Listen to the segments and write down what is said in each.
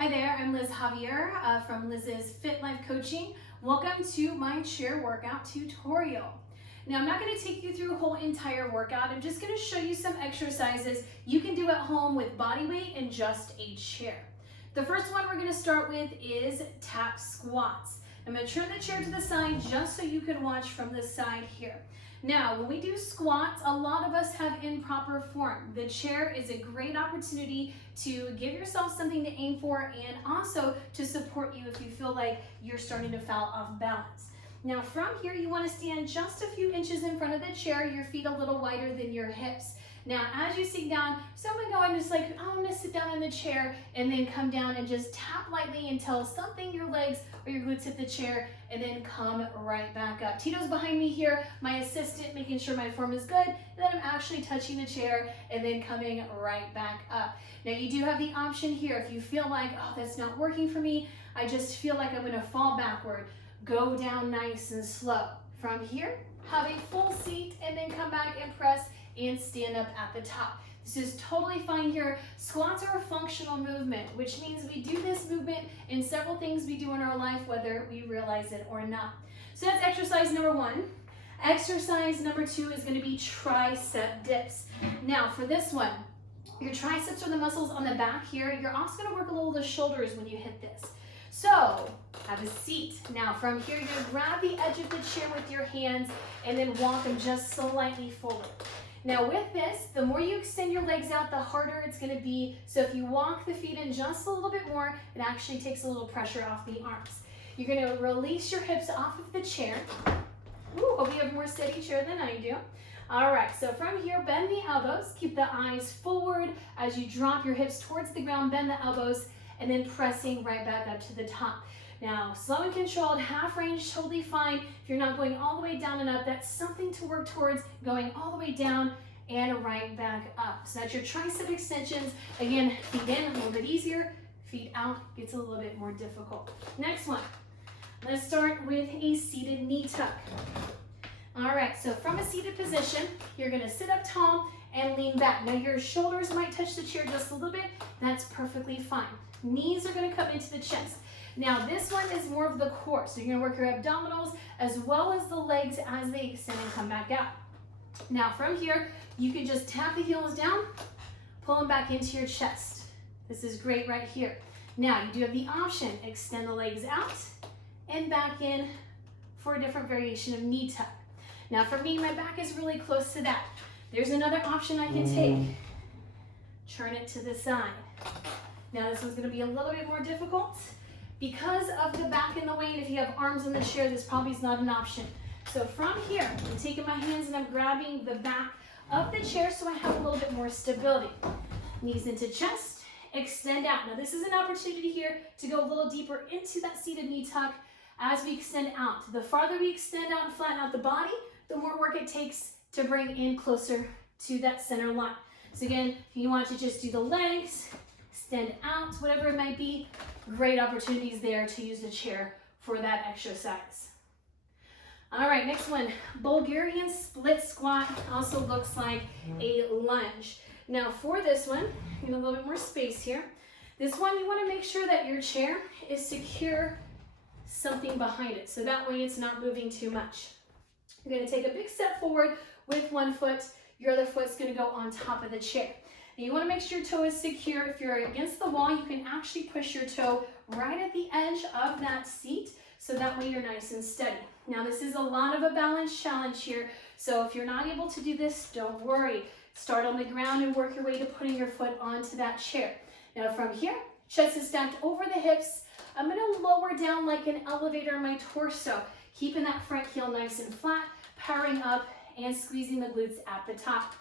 Hi there, I'm Liz Javier from Liz's Fit Life Coaching. Welcome to my chair workout tutorial. Now I'm not going to take you through a whole entire workout. I'm just going to show you some exercises you can do at home with body weight and just a chair. The first one we're going to start with is tap squats. I'm going to turn the chair to the side just so you can watch from the side here. Now, when we do squats, a lot of us have improper form. The chair is a great opportunity to give yourself something to aim for and also to support you if you feel like you're starting to fall off balance. Now, from here, you want to stand just a few inches in front of the chair, your feet a little wider than your hips. Now, as you sit down, some would go and just like, oh, I'm going to sit down in the chair and then come down and just tap lightly until something your legs or your glutes hit the chair and then come right back up. Tito's behind me here, my assistant, making sure my form is good, and then I'm actually touching the chair and then coming right back up. Now, you do have the option here if you feel like, oh, that's not working for me, I just feel like I'm going to fall backward. Go down nice and slow. From here, have a full seat and then come back and press and stand up at the top. This is totally fine here. Squats are a functional movement, which means we do this movement in several things we do in our life, whether we realize it or not. So that's exercise number one. Exercise number two is going to be tricep dips. Now for this one, your triceps are the muscles on the back here. You're also going to work a little the shoulders when you hit this. So have a seat. Now from here, you're going to grab the edge of the chair with your hands and then walk them just slightly forward. Now with this, the more you extend your legs out, the harder it's going to be. So if you walk the feet in just a little bit more, it actually takes a little pressure off the arms. You're going to release your hips off of the chair. Ooh, hope you have a more steady chair than I do. All right, so from here, bend the elbows. Keep the eyes forward as you drop your hips towards the ground, bend the elbows, and then pressing right back up to the top. Now, slow and controlled, half range, totally fine. If you're not going all the way down and up, that's something to work towards, going all the way down and right back up. So that's your tricep extensions. Again, feet in, a little bit easier. Feet out, gets a little bit more difficult. Next one, let's start with a seated knee tuck. All right, so from a seated position, you're gonna sit up tall and lean back. Now your shoulders might touch the chair just a little bit. That's perfectly fine. Knees are gonna come into the chest. Now this one is more of the core, so you're gonna work your abdominals as well as the legs as they extend and come back out. Now from here, you can just tap the heels down, pull them back into your chest. This is great right here. Now you do have the option, extend the legs out and back in for a different variation of knee tuck. Now for me, my back is really close to that. There's another option I can take. Turn it to the side. Now this one's gonna be a little bit more difficult. Because of the back in the way, and if you have arms in the chair, this probably is not an option. So from here, I'm taking my hands and I'm grabbing the back of the chair so I have a little bit more stability. Knees into chest, extend out. Now this is an opportunity here to go a little deeper into that seated knee tuck as we extend out. The farther we extend out and flatten out the body, the more work it takes to bring in closer to that center line. So again, if you want to just do the legs, extend out, whatever it might be, great opportunities there to use the chair for that exercise. All right, next one, Bulgarian split squat, also looks like a lunge. Now for this one, in a little bit more space here, this one you want to make sure that your chair is secure something behind it, so that way it's not moving too much. You're going to take a big step forward with one foot, your other foot's going to go on top of the chair. And you want to make sure your toe is secure. If you're against the wall, you can actually push your toe right at the edge of that seat, so that way you're nice and steady. Now this is a lot of a balance challenge here, so if you're not able to do this, don't worry. Start on the ground and work your way to putting your foot onto that chair. Now from here, chest is stacked over the hips. I'm going to lower down like an elevator in my torso, keeping that front heel nice and flat, powering up and squeezing the glutes at the top.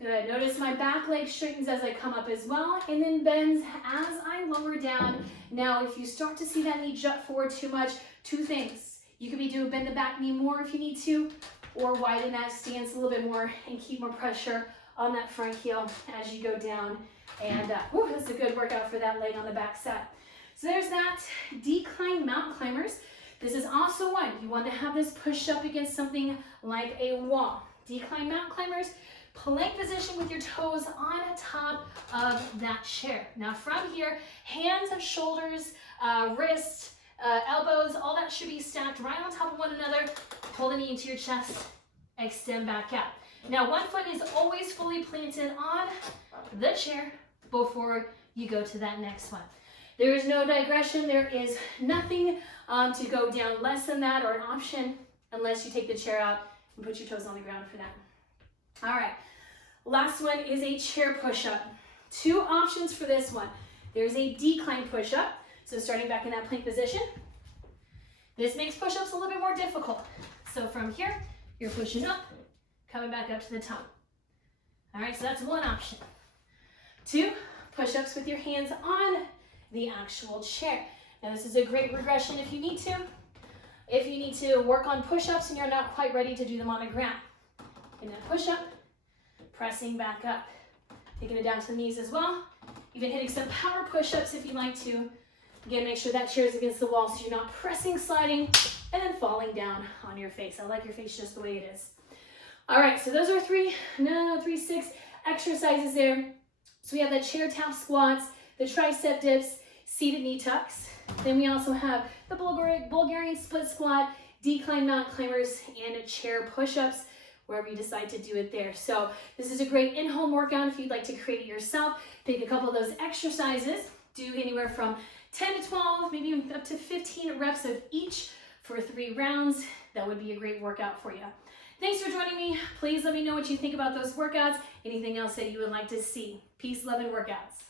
Good. Notice my back leg straightens as I come up as well, and then bends as I lower down. Now, if you start to see that knee jut forward too much, two things. You could be doing bend the back knee more if you need to, or widen that stance a little bit more and keep more pressure on that front heel as you go down. And that's a good workout for that leg on the back side. So there's that. Decline mountain climbers. This is also one. You want to have this pushed up against something like a wall. Decline mountain climbers. plank position with your toes on top of that chair. Now from here, hands and shoulders, wrists, elbows, all that should be stacked right on top of one another. Pull the knee into your chest, extend back out. Now one foot is always fully planted on the chair before you go to that next one. There is no digression, there is nothing to go down less than that or an option unless you take the chair out and put your toes on the ground for that. All right, last one is a chair push-up. Two options for this one. There's a decline push-up, so starting back in that plank position. This makes push-ups a little bit more difficult. So from here, you're pushing up, coming back up to the top. All right, so that's one option. Two, push-ups with your hands on the actual chair. Now this is a great regression if you need to. If you need to work on push-ups and you're not quite ready to do them on the ground. In that push-up, pressing back up. Taking it down to the knees as well. Even hitting some power push-ups if you like to. Again, make sure that chair is against the wall so you're not pressing, sliding, and then falling down on your face. I like your face just the way it is. All right, so those are 6 exercises there. So we have the chair tap squats, the tricep dips, seated knee tucks. Then we also have the Bulgarian split squat, decline mountain climbers, and chair push-ups, wherever you decide to do it there. So this is a great in-home workout if you'd like to create it yourself. Pick a couple of those exercises, do anywhere from 10 to 12, maybe up to 15 reps of each for 3 rounds. That would be a great workout for you. Thanks for joining me. Please let me know what you think about those workouts, anything else that you would like to see. Peace, love, and workouts.